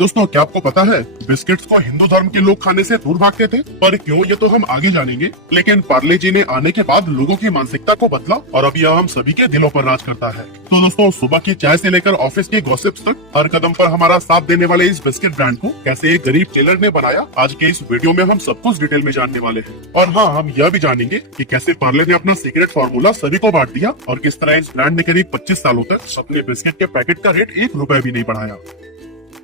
दोस्तों, क्या आपको पता है बिस्किट्स को हिंदू धर्म के लोग खाने से दूर भागते थे? पर क्यों, ये तो हम आगे जानेंगे। लेकिन पार्ले जी ने आने के बाद लोगों की मानसिकता को बदला और अब यह हम सभी के दिलों पर राज करता है। तो दोस्तों, सुबह की चाय से लेकर ऑफिस के गॉसिप्स तक हर कदम पर हमारा साथ देने वाले इस बिस्किट ब्रांड को कैसे एक गरीब टेलर ने बनाया, आज के इस वीडियो में हम सब कुछ डिटेल में जानने वाले हैं। और हाँ, हम यह भी जानेंगे कि कैसे पार्ले ने अपना सीक्रेट फॉर्मूला सभी को बांट दिया और किस तरह इस ब्रांड ने करीब 25 सालों तक अपने बिस्किट के पैकेट का रेट 1 रुपए भी नहीं बढ़ाया।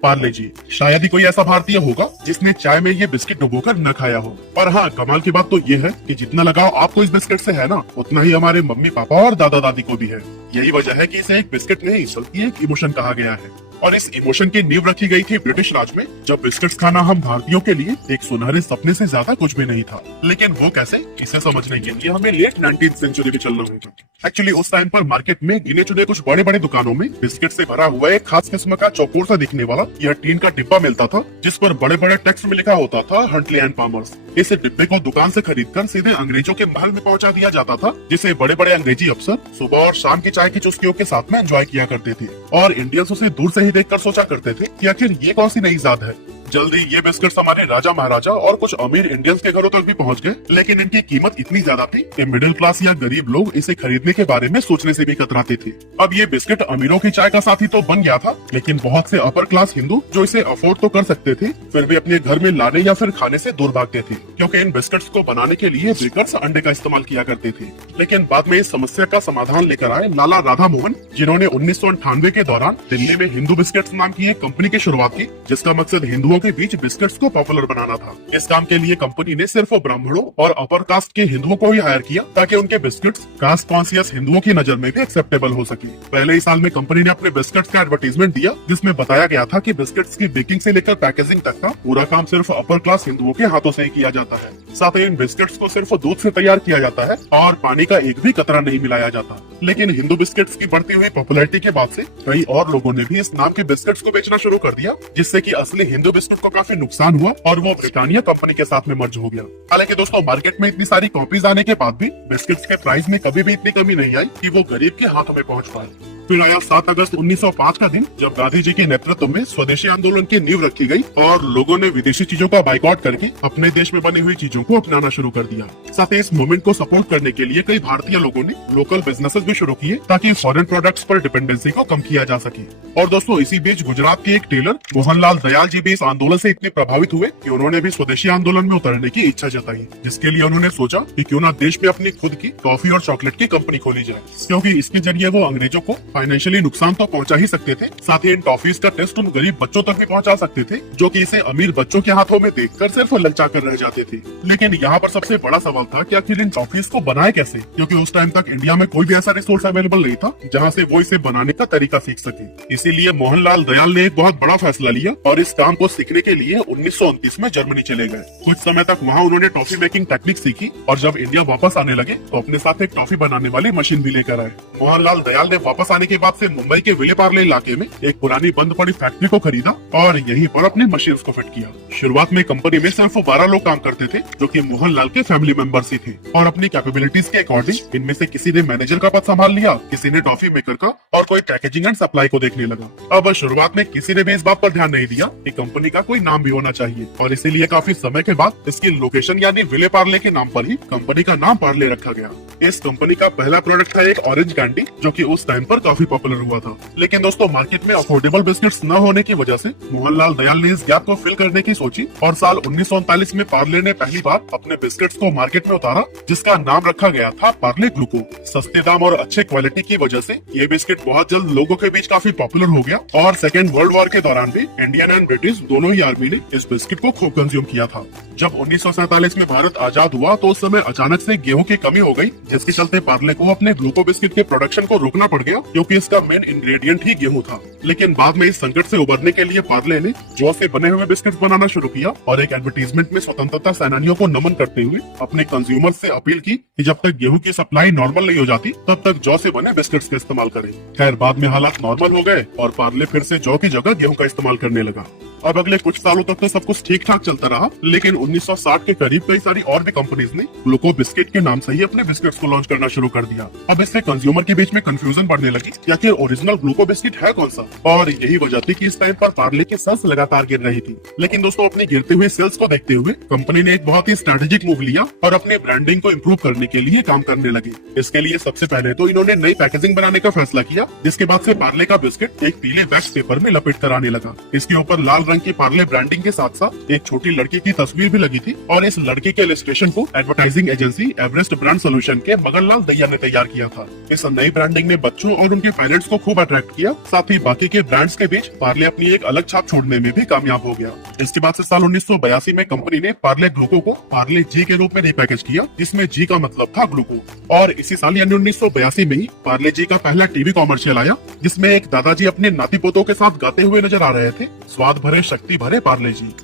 पार्ले जी, शायद ही कोई ऐसा भारतीय होगा जिसने चाय में ये बिस्किट डुबोकर न खाया हो। पर हाँ, कमाल की बात तो ये है कि जितना लगाव आपको इस बिस्किट से है ना, उतना ही हमारे मम्मी पापा और दादा दादी को भी है। यही वजह है कि इसे एक बिस्किट नहीं बल्कि एक इमोशन कहा गया है। और इस इमोशन की नींव रखी गई थी ब्रिटिश राज में, जब बिस्किट्स खाना हम भारतीयों के लिए एक सुनहरे सपने से ज्यादा कुछ भी नहीं था। लेकिन वो कैसे, इसे समझने के लिए हमें लेट 19th सेंचुरी में चलना होगा। एक्चुअली उस टाइम पर मार्केट में गिने चुने कुछ बड़े बड़े दुकानों में बिस्किट से भरा हुआ एक खास किस्म का चौकोर सा दिखने वाला यह टीन का डिब्बा मिलता था, जिस पर बड़े बड़े टेक्स्ट में लिखा होता था हंटली एंड पामर्स। इस डिब्बे को दुकान से खरीदकर सीधे अंग्रेजों के महल में पहुंचा दिया जाता था, जिसे बड़े बड़े अंग्रेजी अफसर सुबह और शाम की चाय की चुस्कियों के साथ में एंजॉय किया करते थे। और इंडियंस उसे दूर से ही देखकर सोचा करते थे कि आखिर ये कौन सी नई इजाद है। जल्दी ये बिस्किट्स हमारे राजा महाराजा और कुछ अमीर इंडियंस के घरों तक भी पहुंच गए, लेकिन इनकी कीमत इतनी ज्यादा थी कि मिडिल क्लास या गरीब लोग इसे खरीदने के बारे में सोचने से भी कतराते थे। अब ये बिस्किट अमीरों की चाय का साथी तो बन गया था, लेकिन बहुत से अपर क्लास हिंदू जो इसे अफोर्ड तो कर सकते थे, फिर भी अपने घर में लाने या फिर खाने से दूर भागते थे, क्योंकि इन बिस्किट्स को बनाने के लिए बेकर्स अंडे का इस्तेमाल किया करते थे। लेकिन बाद में इस समस्या का समाधान लेकर आए लाला राधा मोहन, जिन्होंने 1998 के दौरान दिल्ली में हिंदू बिस्किट्स नाम की एक कंपनी की शुरुआत की, जिसका मकसद हिंदुओं के बीच बिस्किट्स को पॉपुलर बनाना था। इस काम के लिए कंपनी ने सिर्फ ब्राह्मणों और अपर कास्ट के हिंदुओं को ही हायर किया, ताकि उनके बिस्किट्स कास्ट कॉन्शियस हिंदुओं की नजर में भी एक्सेप्टेबल हो सके। पहले ही साल में कंपनी ने अपने बिस्किट्स का एडवर्टीजमेंट दिया, जिसमें बताया गया था कि बिस्किट्स की बेकिंग से लेकर पैकेजिंग तक का पूरा काम सिर्फ अपर क्लास हिंदुओं के हाथों से ही किया जाता है। साथ ही इन बिस्किट्स को सिर्फ दूध से तैयार किया जाता है और पानी का एक भी कतरा नहीं मिलाया जाता। लेकिन हिंदू बिस्किट्स की बढ़ती हुई पॉपुलैरिटी के बाद से कई और लोगों ने भी इस नाम के बिस्किट्स को बेचना शुरू कर दिया, जिससे कि असली हिंदू बिस्किट को काफी नुकसान हुआ और वो ब्रिटानिया कंपनी के साथ में मर्ज हो गया। हालांकि दोस्तों, मार्केट में इतनी सारी कॉपीज आने के बाद भी बिस्किट्स के प्राइस में कभी भी इतनी कमी नहीं आई कि वो गरीब के हाथों में पहुंच पाए। फिर आया 7 अगस्त 1905 का दिन, जब गांधी जी के नेतृत्व में स्वदेशी आंदोलन की नींव रखी गई और लोगों ने विदेशी चीजों का बाइकआउट करके अपने देश में बनी हुई चीजों को अपनाना शुरू कर दिया। साथ ही इस मूवमेंट को सपोर्ट करने के लिए कई भारतीय लोगों ने लोकल बिजनेसेस भी शुरू किए, ताकि फॉरेन प्रोडक्ट्स पर डिपेंडेंसी को कम किया जा सके। और दोस्तों, इसी बीच गुजरात के एक टेलर मोहनलाल दयाल जी भी इस आंदोलन से इतने प्रभावित हुए कि उन्होंने भी स्वदेशी आंदोलन में उतरने की इच्छा जताई, जिसके लिए उन्होंने सोचा कि क्यों ना देश में अपनी खुद की टॉफी और चॉकलेट की कंपनी खोली जाए, क्योंकि इसके जरिए वो अंग्रेजों को फाइनेंशियली नुकसान तो पहुंचा ही सकते थे, साथ ही इन टॉफीज का टेस्ट उन गरीब बच्चों तक भी पहुंचा सकते थे, जो कि इसे अमीर बच्चों के हाथों में देखकर सिर्फ ललचा कर रह जाते थे। लेकिन यहाँ पर सबसे बड़ा सवाल था कि आखिर इन टॉफीज को बनाए कैसे, क्योंकि उस टाइम तक इंडिया में कोई भी ऐसा रिसोर्स अवेलेबल नहीं था जहाँ से वो इसे बनाने का तरीका सीख सके। इसीलिए मोहनलाल दयाल ने एक बहुत बड़ा फैसला लिया और इस काम को सीखने के लिए 1929 में जर्मनी चले गए। कुछ समय तक वहाँ उन्होंने टॉफी मेकिंग टेक्निक सीखी और जब इंडिया वापस आने लगे तो अपने साथ एक टॉफी बनाने वाली मशीन भी लेकर आए। मोहनलाल दयाल ने वापस आने के बाद से मुंबई के विले पार्ले इलाके में एक पुरानी बंद पड़ी फैक्ट्री को खरीदा और यहीं पर अपने मशीन को फिट किया। शुरुआत में कंपनी में सिर्फ 12 लोग काम करते थे, जो कि मोहनलाल के फैमिली मेंबर्स ही थे, और अपनी कैपेबिलिटीज के अकॉर्डिंग इनमें से किसी ने मैनेजर का पद संभाल लिया, किसी ने टॉफी मेकर का और कोई पैकेजिंग एंड सप्लाई को देखने लगा। अब शुरुआत में किसी ने भी इस बात पर ध्यान नहीं दिया कि कंपनी का कोई नाम भी होना चाहिए, और इसीलिए काफी समय के बाद इसकी लोकेशन यानी विले पार्ले के नाम पर ही कंपनी का नाम पार्ले रखा गया। इस कंपनी का पहला प्रोडक्ट था एक ऑरेंज कैंडी, जो कि उस टाइम पर काफी पॉपुलर हुआ था। लेकिन दोस्तों, मार्केट में अफोर्डेबल बिस्किट्स न होने की वजह से मोहनलाल दयाल ने इस गैप को फिल करने की सोची और साल 1939 में पार्ले ने पहली बार अपने बिस्किट्स को मार्केट में उतारा, जिसका नाम रखा गया था पार्ले ग्लूको। सस्ते दाम और अच्छे क्वालिटी की वजह से ये बिस्किट बहुत जल्द लोगों के बीच काफी पॉपुलर हो गया और सेकेंड वर्ल्ड वॉर के दौरान भी इंडियन एंड ब्रिटिश दोनों ही आर्मी ने इस बिस्किट को खूब कंज्यूम किया था। जब 1947 में भारत आजाद हुआ तो उस समय अचानक से गेहूं की कमी हो गई, जिसके चलते पार्ले को अपने ग्लूको बिस्किट के प्रोडक्शन को रोकना पड़ गया, क्योंकि इसका मेन इंग्रेडिएंट ही गेहूं था। लेकिन बाद में इस संकट से उबरने के लिए पार्ले ने जौ से बने हुए बिस्किट बनाना शुरू किया और एक एडवर्टीजमेंट में स्वतंत्रता सेनानियों को नमन करते हुए अपने कंज्यूमर से अपील की कि जब तक गेहूं की सप्लाई नॉर्मल नहीं हो जाती तब तक जौ से बने बिस्किट्स का इस्तेमाल करें। खैर, बाद में हालात नॉर्मल हो गए और पार्ले फिर से जौ की जगह गेहूं का इस्तेमाल करने लगा। अब अगले कुछ सालों तक तो सब कुछ ठीक ठाक चलता रहा, लेकिन 1960 के करीब कई सारी और भी कंपनीज ने ग्लूको बिस्किट के नाम से ही अपने बिस्किट्स को लॉन्च करना शुरू कर दिया। अब इससे कंज्यूमर के बीच में कंफ्यूजन बढ़ने लगी कि आखिर ओरिजिनल ग्लूको बिस्किट है कौन सा, और यही वजह थी कि इस टाइम पर पार्ले की सेल्स लगातार गिर रही थी। लेकिन दोस्तों, अपने गिरते हुए सेल्स को देखते हुए कंपनी ने एक बहुत ही स्ट्रेटेजिक मूव लिया और अपने ब्रांडिंग को इम्प्रूव करने के लिए काम करने लगी। इसके लिए सबसे पहले तो इन्होंने नई पैकेजिंग बनाने का फैसला किया, जिसके बाद से पार्ले का बिस्किट एक पीले वैक्स पेपर में लपेट कर आने लगा। इसके ऊपर लाल रंग की पार्ले ब्रांडिंग के साथ साथ एक छोटी लड़की की तस्वीर भी लगी थी, और इस लड़की के इलस्ट्रेशन को advertising agency Everest brand solution के मगनलाल दहिया ने तैयार किया था। इस नई ब्रांडिंग ने बच्चों और उनके पेरेंट्स को खूब अट्रैक्ट किया, साथ ही बाकी के ब्रांड्स के बीच पार्ले अपनी एक अलग छाप छोड़ने में भी कामयाब हो गया। इसके बाद से साल 1982 में कंपनी ने पार्ले ग्लूको को पार्ले जी के रूप में रिपैकेज किया, जिसमें जी का मतलब था ग्लूको। और इसी साल यानी 1982 में ही पार्ले जी का पहला टीवी कॉमर्शियल आया, जिसमें एक दादाजी अपने नाती पोतों के साथ गाते हुए नजर आ रहे थे, स्वाद भरे शक्ति भरे पार्ले जी।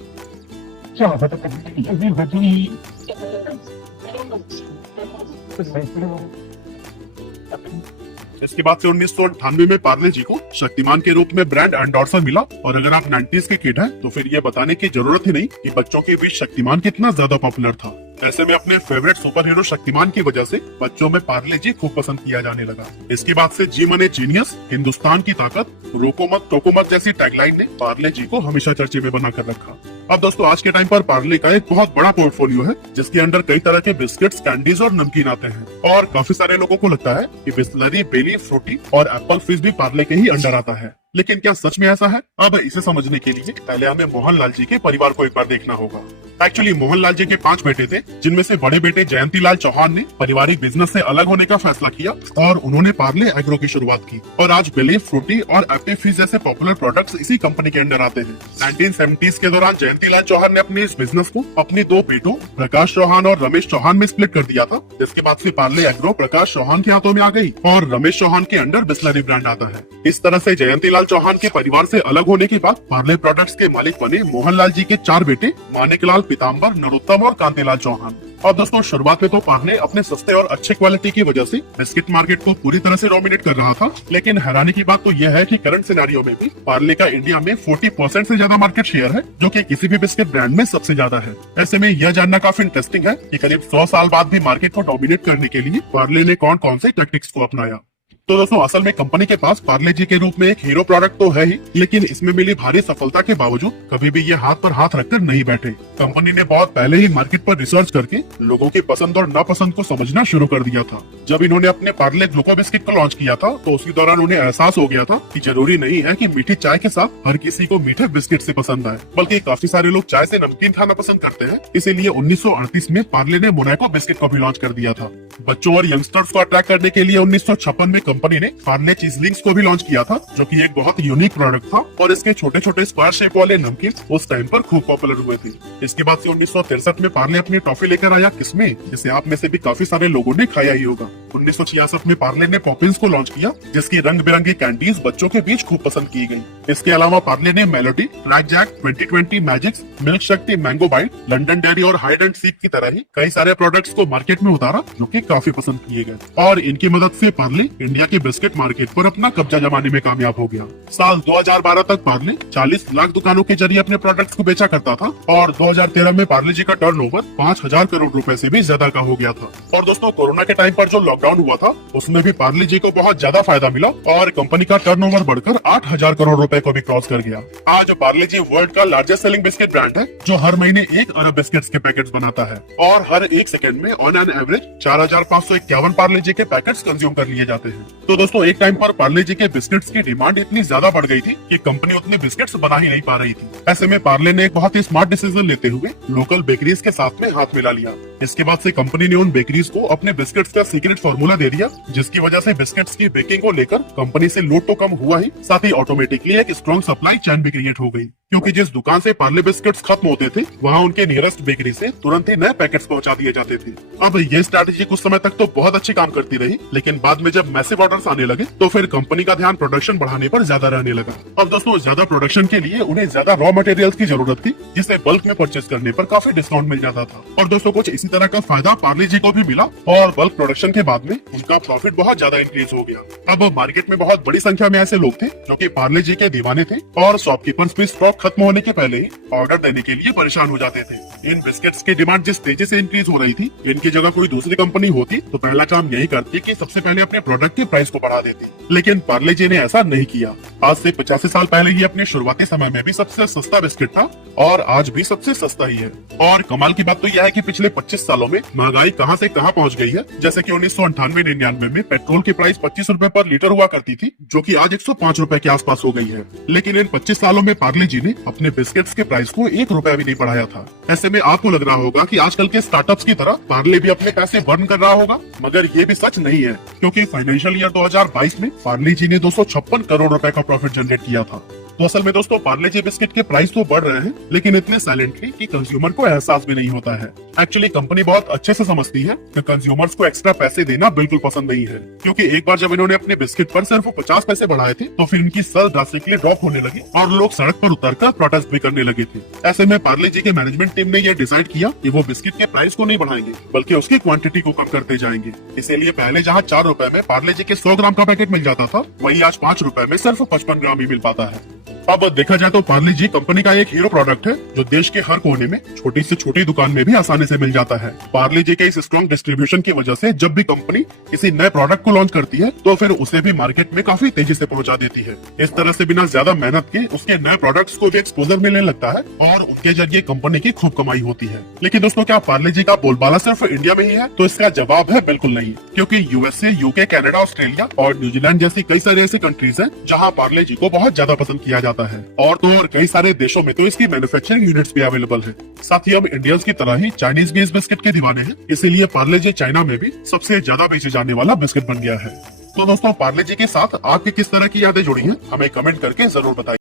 इसके बाद से 1998 में पार्ले जी को शक्तिमान के रूप में ब्रांड एंडोर्सर मिला, और अगर आप 90s के किड हैं तो फिर ये बताने की जरूरत ही नहीं कि बच्चों के बीच शक्तिमान कितना ज्यादा पॉपुलर था। ऐसे में अपने फेवरेट सुपर हीरो शक्तिमान की वजह से बच्चों में पार्ले जी खूब पसंद किया जाने लगा। इसके बाद से जी मने जीनियस, हिंदुस्तान की ताकत, रोको मत टोको मत जैसी टैगलाइन ने पार्ले जी को हमेशा चर्चे में बनाकर रखा। अब दोस्तों, आज के टाइम पर पार्ले का एक बहुत बड़ा पोर्टफोलियो है, जिसके अंदर कई तरह के बिस्किट्स, कैंडीज और नमकीन आते हैं, और काफी सारे लोगों को लगता है कि बिस्लरी, बेली, फ्रूटी और एप्पल फिज भी पार्ले के ही अंडर आता है। लेकिन क्या सच में ऐसा है? अब इसे समझने के लिए पहले हमें मोहनलाल जी के परिवार को एक बार देखना होगा। एक्चुअली मोहनलाल जी के 5 बेटे थे, जिनमें से बड़े बेटे जयंती लाल चौहान ने पारिवारिक बिजनेस से अलग होने का फैसला किया और उन्होंने पार्ले एग्रो की शुरुआत की, और आज बेली, फ्रूटी और एप्पल फिज जैसे पॉपुलर प्रोडक्ट्स इसी कंपनी के अंडर आते हैं। 1970s के दौरान जयंती लाल चौहान ने अपने इस बिजनेस को अपने 2 बेटों प्रकाश चौहान और रमेश चौहान में स्प्लिट कर दिया था, जिसके बाद से पार्ले एग्रो प्रकाश चौहान के हाथों में आ गई और रमेश चौहान के अंडर बिस्लरी ब्रांड आता है। इस तरह से जयंती लाल चौहान के परिवार से अलग होने के बाद पार्ले प्रोडक्ट्स के मालिक बने मोहनलाल जी के 4 बेटे मानिकलाल, पीताम्बर, नरोत्तम और कांतिलाल चौहान। और दोस्तों, शुरुआत में तो पार्ले अपने सस्ते और अच्छे क्वालिटी की वजह से बिस्किट मार्केट को पूरी तरह से डोमिनेट कर रहा था, लेकिन हैरानी की बात तो यह है कि करंट सिनेरियो में भी पार्ले का इंडिया में 40% से ज्यादा मार्केट शेयर है, जो कि किसी भी बिस्किट ब्रांड में सबसे ज्यादा है। ऐसे में यह जानना काफी इंटरेस्टिंग है कि करीब 100 साल बाद भी मार्केट को डोमिनेट करने के लिए पार्ले ने कौन कौन से टेक्निक्स को अपनाया। तो दोस्तों, असल में कंपनी के पास पार्ले जी के रूप में एक हीरो प्रोडक्ट तो है ही, लेकिन इसमें मिली भारी सफलता के बावजूद कभी भी ये हाथ पर हाथ रखकर नहीं बैठे। कंपनी ने बहुत पहले ही मार्केट पर रिसर्च करके लोगों की पसंद और नापसंद को समझना शुरू कर दिया था। जब इन्होंने अपने पार्ले ग्लूको बिस्किट को लॉन्च किया था, तो उसी दौरान उन्हें एहसास हो गया था कि जरूरी नहीं है कि मीठी चाय के साथ हर किसी को मीठे बिस्किट से पसंद आए, बल्कि काफी सारे लोग चाय से नमकीन खाना पसंद करते हैं। इसीलिए 1938 में पार्ले ने मोनाको बिस्किट को भी लॉन्च कर दिया था। बच्चों और यंगस्टर्स को अट्रैक्ट करने के लिए 1956 में कंपनी ने पार्ले चीजलिंग्स को भी लॉन्च किया था, जो कि एक बहुत यूनिक प्रोडक्ट था, और इसके छोटे छोटे स्क्वायर शेप वाले नमकीन उस टाइम पर खूब पॉपुलर हुए थे। इसके बाद से 1963 में पार्ले अपनी टॉफी लेकर आया किस्मे, जिसे आप में से भी काफी सारे लोगों ने खाया ही होगा। 1966 में पार्ले ने पॉपिंस को लॉन्च किया, जिसकी रंग बिरंगी कैंडीज बच्चों के बीच खूब पसंद की गई। इसके अलावा पार्ले ने Melody, Black Jack, 2020, Magix, Milk Shakti, Mango Bite, London Dairy और हाइड एंड सीक की तरह ही कई सारे प्रोडक्ट्स को मार्केट में उतारा, जो कि काफी पसंद किए गए, और इनकी मदद से पार्ले इंडिया के बिस्किट मार्केट पर अपना कब्जा जमाने में कामयाब हो गया। साल 2012 तक पार्ले 40 लाख दुकानों के जरिए अपने प्रोडक्ट्स को बेचा करता था, और 2013 में पार्ले जी का टर्नओवर 5000 करोड़ रुपए से भी ज्यादा का हो गया था। और दोस्तों, कोरोना के टाइम पर जो लॉकडाउन हुआ था, उसमें भी पार्ले जी को बहुत ज्यादा फायदा मिला, और कंपनी का टर्नओवर बढ़कर 8000 करोड़ रुपए को भी क्रॉस कर गया। आज पार्ले जी वर्ल्ड का लार्जेस्ट सेलिंग बिस्किट ब्रांड है, जो हर महीने 1 अरब बिस्किट्स के पैकेट्स बनाता है, और हर 1 सेकंड में ऑन एन एवरेज 4551 पार्ले जी के पैकेट्स कंज्यूम कर लिए जाते हैं। तो दोस्तों, एक टाइम पर पार्ले जी के बिस्किट्स की डिमांड इतनी ज्यादा बढ़ गई थी कि कंपनी उतने बिस्किट्स बना ही नहीं पा रही थी। ऐसे में पार्ले ने एक बहुत ही स्मार्ट डिसीजन लेते हुए लोकल बेकरीज के साथ में हाथ मिला लिया। इसके बाद से कंपनी ने उन बेकरीज को अपने बिस्किट्स का सीक्रेट फॉर्मूला दे दिया, जिसकी वजह से बिस्किट्स की बेकिंग को लेकर कंपनी से लोड तो कम हुआ ही, साथ ही ऑटोमेटिकली एक स्ट्रॉन्ग सप्लाई चेन भी क्रिएट हो गई, क्योंकि जिस दुकान से पार्ले बिस्किट्स खत्म होते थे, वहाँ उनके नियरेस्ट बेकरी से तुरंत ही नए पैकेट्स पहुंचा दिए जाते थे। अब ये स्ट्रैटेजी कुछ समय तक तो बहुत अच्छी काम करती रही, लेकिन बाद में जब मैसिव ऑर्डर्स आने लगे, तो फिर कंपनी का ध्यान प्रोडक्शन बढ़ाने पर ज्यादा रहने लगा। अब दोस्तों, ज्यादा प्रोडक्शन के लिए उन्हें ज्यादा रॉ मटेरियल्स की जरूरत थी, जिसे बल्क में परचेज करने पर काफी डिस्काउंट मिल जाता था। और दोस्तों, कुछ इसी तरह का फायदा पार्ले जी को भी मिला, और बल्क प्रोडक्शन के बाद में उनका प्रॉफिट बहुत ज्यादा इंक्रीज हो गया। अब मार्केट में बहुत बड़ी संख्या में ऐसे लोग थे जो कि पार्ले जी के दीवाने थे, और शॉपकीपर्स भी स्टॉक स्टॉक खत्म होने के पहले ही ऑर्डर देने के लिए परेशान हो जाते थे। इन बिस्किट्स की डिमांड जिस तेजी से इंक्रीज हो रही थी, इनकी जगह कोई दूसरी कंपनी होती तो पहला काम यही करती कि सबसे पहले अपने प्रोडक्ट के प्राइस को बढ़ा देती। लेकिन पार्ले जी ने ऐसा नहीं किया। आज से 85 साल पहले ये अपने शुरुआती समय में भी सबसे सस्ता बिस्किट था और आज भी सबसे सस्ता ही है। और कमाल की बात तो यह है कि पिछले 25 सालों में महंगाई कहां से कहां पहुंच गई है। जैसे कि 1998-99 में पेट्रोल की प्राइस 25 रुपए पर लीटर हुआ करती थी, जो कि आज 105 रुपए के आसपास हो गई है। लेकिन इन 25 सालों में पार्ले जी ने अपने बिस्किट्स के प्राइस को 1 रुपया भी नहीं बढ़ाया था। ऐसे में आपको लग रहा होगा कि आजकल के स्टार्टअप्स की तरह पार्ले भी अपने पैसे बर्न कर रहा होगा, मगर ये भी सच नहीं है, क्योंकि फाइनेंशियल ईयर 2022 में पार्ले जी ने 256 करोड़ रुपए का प्रॉफिट जनरेट किया था। तो असल में दोस्तों पार्ले जी बिस्किट के प्राइस तो बढ़ रहे हैं, लेकिन इतने साइलेंटली कि कंज्यूमर को एहसास भी नहीं होता है। एक्चुअली कंपनी बहुत अच्छे से समझती है कि कंज्यूमर्स को एक्स्ट्रा पैसे देना बिल्कुल पसंद नहीं है, क्योंकि एक बार जब इन्होंने अपने बिस्किट पर सिर्फ 50 पैसे बढ़ाए थे तो फिर इनकी सेल ड्रास्टिकली ड्रॉप होने लगी और लोग सड़क पर उतरकर प्रोटेस्ट भी करने लगे थे। ऐसे में पार्ले जी के मैनेजमेंट टीम ने यह डिसाइड किया कि वो बिस्किट के प्राइस को नहीं बढ़ाएंगे, बल्कि उसकी क्वांटिटी को कम करते जाएंगे। इसीलिए पहले जहाँ 4 रुपए में पार्ले जी के 100 ग्राम का पैकेट मिल जाता था, वहीं आज 5 रुपए में सिर्फ 55 ग्राम ही मिल पाता है। अब देखा जाए तो पार्ले जी कंपनी का एक हीरो प्रोडक्ट है, जो देश के हर कोने में छोटी से छोटी दुकान में भी आसानी से मिल जाता है। पार्ले जी के इस स्ट्रॉन्ग डिस्ट्रीब्यूशन की वजह से जब भी कंपनी किसी नए प्रोडक्ट को लॉन्च करती है तो फिर उसे भी मार्केट में काफी तेजी से पहुंचा देती है। इस तरह से बिना ज्यादा मेहनत के उसके नए प्रोडक्ट्स को भी एक्सपोजर मिलने लगता है और उनके जरिए कंपनी की खूब कमाई होती है। लेकिन दोस्तों क्या पार्ले जी का बोलबाला सिर्फ इंडिया में ही है? तो इसका जवाब है बिल्कुल नहीं, क्योंकि यूएसए, यूके, कनाडा, ऑस्ट्रेलिया और न्यूजीलैंड जैसी कई सारी ऐसी कंट्रीज हैं जहां पार्ले जी को बहुत ज्यादा पसंद किया जाता है। और कई सारे देशों में तो इसकी मैन्युफैक्चरिंग यूनिट्स भी अवेलेबल है। साथ ही हम इंडियंस की तरह ही चाइनीज भी इस बिस्किट के दीवाने हैं, इसीलिए पार्ले जी चाइना में भी सबसे ज्यादा बेचे जाने वाला बिस्किट बन गया है। तो दोस्तों पार्ले जी के साथ आपकी किस तरह की यादें जुड़ी हैं, हमें कमेंट करके जरूर बताइए।